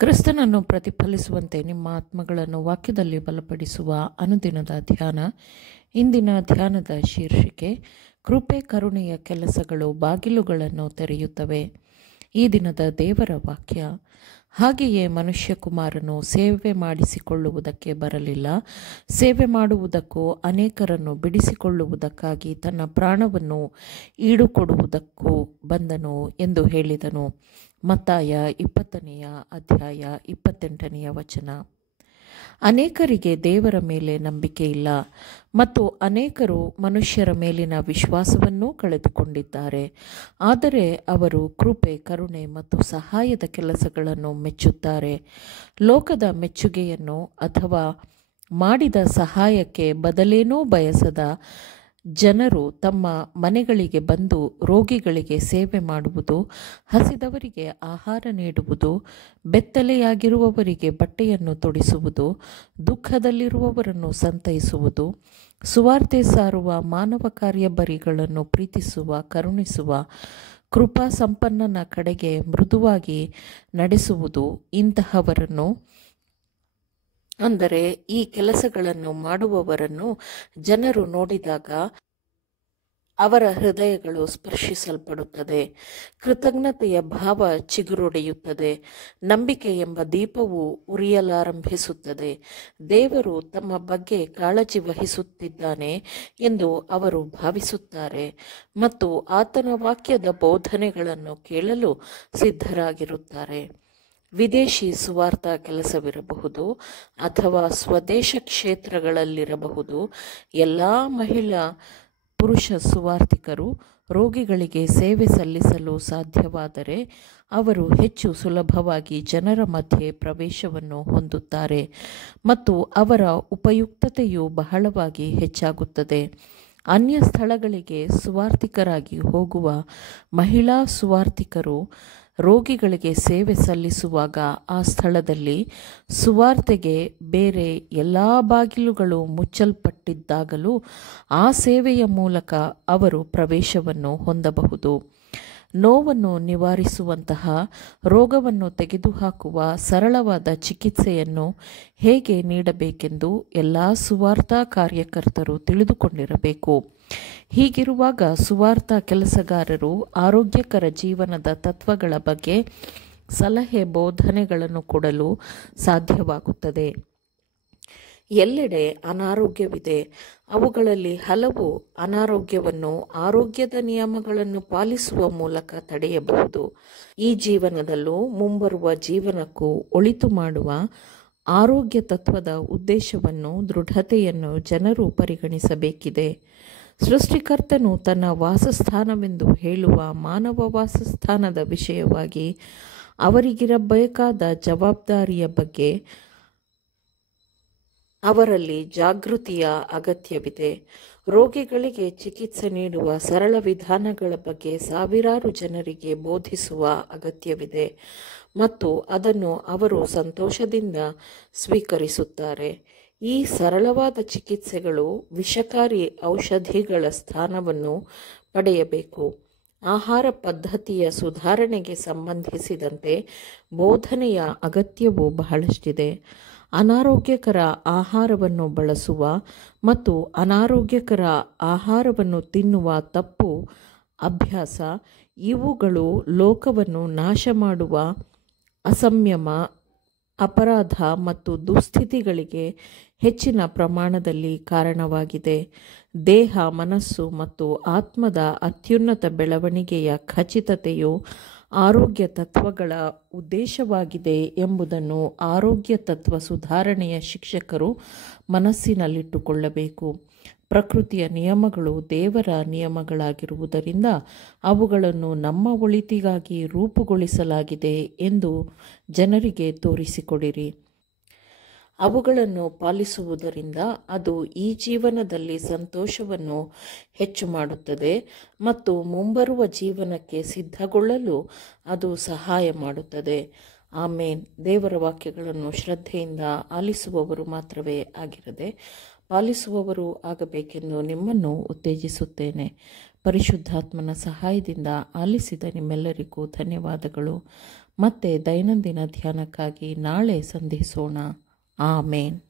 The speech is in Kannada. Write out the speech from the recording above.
ಕ್ರಿಸ್ತನನ್ನು ಪ್ರತಿಫಲಿಸುವಂತೆ ನಿಮ್ಮ ಆತ್ಮಗಳನ್ನು ವಾಕ್ಯದಲ್ಲಿ ಬಲಪಡಿಸುವ ಅನುದಿನದ ಧ್ಯಾನ. ಇಂದಿನ ಧ್ಯಾನದ ಶೀರ್ಷಿಕೆ ಕೃಪೆ ಕರುಣೆಯ ಕೆಲಸಗಳು ಬಾಗಿಲುಗಳನ್ನು ತೆರೆಯುತ್ತವೆ. ಈ ದಿನದ ದೇವರ ವಾಕ್ಯ: ಹಾಗೆಯೇ ಮನುಷ್ಯಕುಮಾರನು ಸೇವೆ ಮಾಡಿಸಿಕೊಳ್ಳುವುದಕ್ಕೆ ಬರಲಿಲ್ಲ, ಸೇವೆ ಮಾಡುವುದಕ್ಕೂ ಅನೇಕರನ್ನು ಬಿಡಿಸಿಕೊಳ್ಳುವುದಕ್ಕಾಗಿ ತನ್ನ ಪ್ರಾಣವನ್ನು ಈಡುಕೊಡುವುದಕ್ಕೂ ಬಂದನು ಎಂದು ಹೇಳಿದನು. ಮತ್ತಾಯ 20ನೇ ಅಧ್ಯಾಯ 28ನೇ ವಚನ. ಅನೇಕರಿಗೆ ದೇವರ ಮೇಲೆ ನಂಬಿಕೆ ಇಲ್ಲ ಮತ್ತು ಅನೇಕರು ಮನುಷ್ಯರ ಮೇಲಿನ ವಿಶ್ವಾಸವನ್ನೂ ಕಳೆದುಕೊಂಡಿದ್ದಾರೆ. ಆದರೆ ಅವರು ಕೃಪೆ, ಕರುಣೆ ಮತ್ತು ಸಹಾಯದ ಕೆಲಸಗಳನ್ನು ಮೆಚ್ಚುತ್ತಾರೆ. ಲೋಕದ ಮೆಚ್ಚುಗೆಯನ್ನು ಅಥವಾ ಮಾಡಿದ ಸಹಾಯಕ್ಕೆ ಬದಲೇನೂ ಬಯಸದ ಜನರು ತಮ್ಮ ಮನೆಗಳಿಗೆ ಬಂದು ರೋಗಿಗಳಿಗೆ ಸೇವೆ ಮಾಡುವುದು, ಹಸಿದವರಿಗೆ ಆಹಾರ ನೀಡುವುದು, ಬೆತ್ತಲೆಯಾಗಿರುವವರಿಗೆ ಬಟ್ಟೆಯನ್ನು ತೊಡಿಸುವುದು, ದುಃಖದಲ್ಲಿರುವವರನ್ನು ಸಂತೈಸುವುದು, ಸುವಾರ್ತೆ ಸಾರುವ ಮಾನವ ಕಾರ್ಯಬರಿಗಳನ್ನು ಪ್ರೀತಿಸುವ, ಕರುಣಿಸುವ, ಕೃಪಾ ಸಂಪನ್ನನ ಕಡೆಗೆ ಮೃದುವಾಗಿ ನಡೆಸುವುದು, ಇಂತಹವರನ್ನು ಅಂದರೆ ಈ ಕೆಲಸಗಳನ್ನು ಮಾಡುವವರನ್ನು ಜನರು ನೋಡಿದಾಗ ಅವರ ಹೃದಯಗಳು ಸ್ಪರ್ಶಿಸಲ್ಪಡುತ್ತದೆ. ಕೃತಜ್ಞತೆಯ ಭಾವ ಚಿಗುರೊಡೆಯುತ್ತದೆ. ನಂಬಿಕೆ ಎಂಬ ದೀಪವು ಉರಿಯಲಾರಂಭಿಸುತ್ತದೆ. ದೇವರು ತಮ್ಮ ಬಗ್ಗೆ ಕಾಳಜಿ ವಹಿಸುತ್ತಿದ್ದಾನೆ ಎಂದು ಅವರು ಭಾವಿಸುತ್ತಾರೆ ಮತ್ತು ಆತನ ವಾಕ್ಯದ ಬೋಧನೆಗಳನ್ನು ಕೇಳಲು ಸಿದ್ಧರಾಗಿರುತ್ತಾರೆ. ವಿದೇಶಿ ಸುವಾರ್ಥ ಕೆಲಸವಿರಬಹುದು ಅಥವಾ ಸ್ವದೇಶ ಕ್ಷೇತ್ರಗಳಲ್ಲಿರಬಹುದು. ಎಲ್ಲ ಮಹಿಳಾ ಪುರುಷ ಸುವಾರ್ತಿಕರು ರೋಗಿಗಳಿಗೆ ಸೇವೆ ಸಲ್ಲಿಸಲು ಸಾಧ್ಯವಾದರೆ ಅವರು ಹೆಚ್ಚು ಸುಲಭವಾಗಿ ಜನರ ಮಧ್ಯೆ ಪ್ರವೇಶವನ್ನು ಹೊಂದುತ್ತಾರೆ ಮತ್ತು ಅವರ ಉಪಯುಕ್ತತೆಯು ಬಹಳವಾಗಿ ಹೆಚ್ಚಾಗುತ್ತದೆ. ಅನ್ಯ ಸ್ಥಳಗಳಿಗೆ ಸುವಾರ್ತಿಕರಾಗಿ ಹೋಗುವ ಮಹಿಳಾ ಸುವಾರ್ತಿಕರು ರೋಗಿಗಳಿಗೆ ಸೇವೆ ಸಲ್ಲಿಸುವಾಗ ಆ ಸ್ಥಳದಲ್ಲಿ ಸುವಾರ್ತೆಗೆ ಬೇರೆ ಎಲ್ಲ ಬಾಗಿಲುಗಳು ಮುಚ್ಚಲ್ಪಟ್ಟಿದ್ದಾಗಲೂ ಆ ಸೇವೆಯ ಮೂಲಕ ಅವರು ಪ್ರವೇಶವನ್ನು ಹೊಂದಬಹುದು. ನೋವನ್ನು ನಿವಾರಿಸುವಂತಹ, ರೋಗವನ್ನು ತೆಗೆದುಹಾಕುವ ಸರಳವಾದ ಚಿಕಿತ್ಸೆಯನ್ನು ಹೇಗೆ ನೀಡಬೇಕೆಂದು ಎಲ್ಲ ಸುವಾರ್ತಾ ಕಾರ್ಯಕರ್ತರು ತಿಳಿದುಕೊಂಡಿರಬೇಕು. ಹೀಗಿರುವಾಗ ಸುವಾರ್ತಾ ಕೆಲಸಗಾರರು ಆರೋಗ್ಯಕರ ಜೀವನದ ತತ್ವಗಳ ಬಗ್ಗೆ ಸಲಹೆ, ಬೋಧನೆಗಳನ್ನು ಕೊಡಲು ಸಾಧ್ಯವಾಗುತ್ತದೆ. ಎಲ್ಲೆಡೆ ಅನಾರೋಗ್ಯವಿದೆ. ಅವುಗಳಲ್ಲಿ ಹಲವು ಅನಾರೋಗ್ಯವನ್ನು ಆರೋಗ್ಯದ ನಿಯಮಗಳನ್ನು ಪಾಲಿಸುವ ಮೂಲಕ ತಡೆಯಬಹುದು. ಈ ಜೀವನದಲ್ಲೂ ಮುಂಬರುವ ಜೀವನಕ್ಕೂ ಒಳಿತು ಮಾಡುವ ಆರೋಗ್ಯ ತತ್ವದ ಉದ್ದೇಶವನ್ನು, ದೃಢತೆಯನ್ನು ಜನರು ಪರಿಗಣಿಸಬೇಕಿದೆ. ಸೃಷ್ಟಿಕರ್ತನು ತನ್ನ ವಾಸಸ್ಥಾನವೆಂದು ಹೇಳುವ ಮಾನವ ವಾಸಸ್ಥಾನದ ವಿಷಯವಾಗಿ ಅವರಿಗಿರಬೇಕಾದ ಜವಾಬ್ದಾರಿಯ ಬಗ್ಗೆ ಅವರಲ್ಲಿ ಜಾಗೃತಿಯ ಅಗತ್ಯವಿದೆ. ರೋಗಿಗಳಿಗೆ ಚಿಕಿತ್ಸೆ ನೀಡುವ ಸರಳ ವಿಧಾನಗಳ ಬಗ್ಗೆ ಸಾವಿರಾರು ಜನರಿಗೆ ಬೋಧಿಸುವ ಅಗತ್ಯವಿದೆ ಮತ್ತು ಅದನ್ನು ಅವರು ಸಂತೋಷದಿಂದ ಸ್ವೀಕರಿಸುತ್ತಾರೆ. ಈ ಸರಳವಾದ ಚಿಕಿತ್ಸೆಗಳು ವಿಷಕಾರಿ ಔಷಧಿಗಳ ಸ್ಥಾನವನ್ನು ಪಡೆಯಬೇಕು. ಆಹಾರ ಪದ್ಧತಿಯ ಸುಧಾರಣೆಗೆ ಸಂಬಂಧಿಸಿದಂತೆ ಬೋಧನೆಯ ಅಗತ್ಯವೂ ಬಹಳಷ್ಟಿದೆ. ಅನಾರೋಗ್ಯಕರ ಆಹಾರವನ್ನು ಬಳಸುವ ಮತ್ತು ಅನಾರೋಗ್ಯಕರ ಆಹಾರವನ್ನು ತಿನ್ನುವ ತಪ್ಪು ಅಭ್ಯಾಸ ಇವುಗಳು ಲೋಕವನ್ನು ನಾಶ ಮಾಡುವ ಅಸಂಯಮ, ಅಪರಾಧ ಮತ್ತು ದುಸ್ಥಿತಿಗಳಿಗೆ ಹೆಚ್ಚಿನ ಪ್ರಮಾಣದಲ್ಲಿ ಕಾರಣವಾಗಿದೆ. ದೇಹ, ಮನಸ್ಸು ಮತ್ತು ಆತ್ಮದ ಅತ್ಯುನ್ನತ ಬೆಳವಣಿಗೆಯ ಖಚಿತತೆಯು ಆರೋಗ್ಯ ತತ್ವಗಳ ಉದ್ದೇಶವಾಗಿದೆ ಎಂಬುದನ್ನು ಆರೋಗ್ಯ ತತ್ವ ಸುಧಾರಣೆಯ ಶಿಕ್ಷಕರು ಮನಸ್ಸಿನಲ್ಲಿಟ್ಟುಕೊಳ್ಳಬೇಕು. ಪ್ರಕೃತಿಯ ನಿಯಮಗಳು ದೇವರ ನಿಯಮಗಳಾಗಿರುವುದರಿಂದ ಅವುಗಳನ್ನು ನಮ್ಮ ಒಳಿತಿಗಾಗಿ ರೂಪುಗೊಳಿಸಲಾಗಿದೆ ಎಂದು ಜನರಿಗೆ ತೋರಿಸಿಕೊಡಿರಿ. ಅವುಗಳನ್ನು ಪಾಲಿಸುವುದರಿಂದ ಅದು ಈ ಜೀವನದಲ್ಲಿ ಸಂತೋಷವನ್ನು ಹೆಚ್ಚು ಮಾಡುತ್ತದೆ ಮತ್ತು ಮುಂಬರುವ ಜೀವನಕ್ಕೆ ಸಿದ್ಧಗೊಳ್ಳಲು ಅದು ಸಹಾಯ ಮಾಡುತ್ತದೆ. ಆಮೇನ್. ದೇವರ ವಾಕ್ಯಗಳನ್ನು ಶ್ರದ್ಧೆಯಿಂದ ಆಲಿಸುವವರು ಮಾತ್ರವೇ ಆಗಿರದೆ ಪಾಲಿಸುವವರು ಆಗಬೇಕೆಂದು ನಿಮ್ಮನ್ನು ಉತ್ತೇಜಿಸುತ್ತೇನೆ. ಪರಿಶುದ್ಧಾತ್ಮನ ಸಹಾಯದಿಂದ ಆಲಿಸಿದ ನಿಮ್ಮೆಲ್ಲರಿಗೂ ಧನ್ಯವಾದಗಳು. ಮತ್ತೆ ದೈನಂದಿನ ಧ್ಯಾನಕ್ಕಾಗಿ ನಾಳೆ ಸಂಧಿಸೋಣ. ಆಮೇನ್.